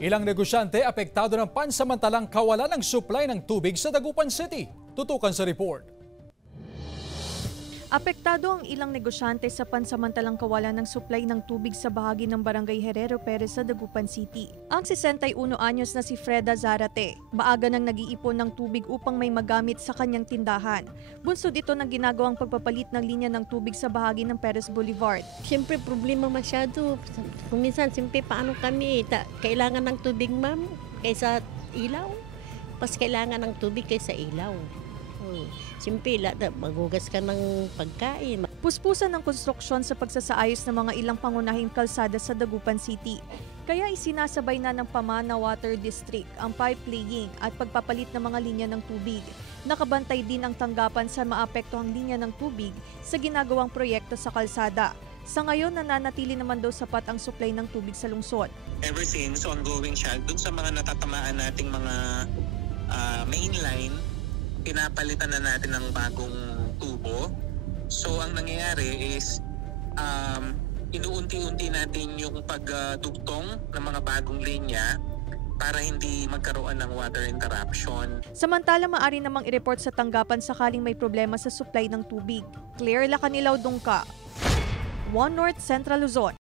Ilang negosyante apektado ng pansamantalang kawalan ng supply ng tubig sa Dagupan City. Tutukan sa report. Apektado ang ilang negosyante sa pansamantalang kawalan ng supply ng tubig sa bahagi ng Barangay Herrero Perez sa Dagupan City. Ang 61 anyos na si Freda Zarate, maaga nang nag-iipon ng tubig upang may magamit sa kanyang tindahan. Bunsod ito ng ginagawang pagpapalit ng linya ng tubig sa bahagi ng Perez Boulevard. Siyempre problema masyado. Kung minsan, siyempre paano kami, kailangan ng tubig ma'am kaysa ilaw. Pas kailangan ng tubig kaysa ilaw. Siyempre, maghugas ka ng pagkain. Puspusan ng konstruksyon sa pagsasaayos ng mga ilang pangunahing kalsada sa Dagupan City. Kaya isinasabay na ng Pamana Water District ang pipe laying at pagpapalit ng mga linya ng tubig. Nakabantay din ang tanggapan sa maapektuhang linya ng tubig sa ginagawang proyekto sa kalsada. Sa ngayon, nananatili naman daw sapat ang supply ng tubig sa lungsod. Ever since, ongoing siya dun sa mga natatamaan nating mga mainline, pinapalitan na natin ng bagong tubo. So ang nangyayari is inuunti-unti natin yung pagdugtong ng mga bagong linya para hindi magkaroon ng water interruption. Samantala, maaari namang i-report sa tanggapan sakaling may problema sa supply ng tubig. Claire Lacanilaw, Dungka, One North Central Luzon.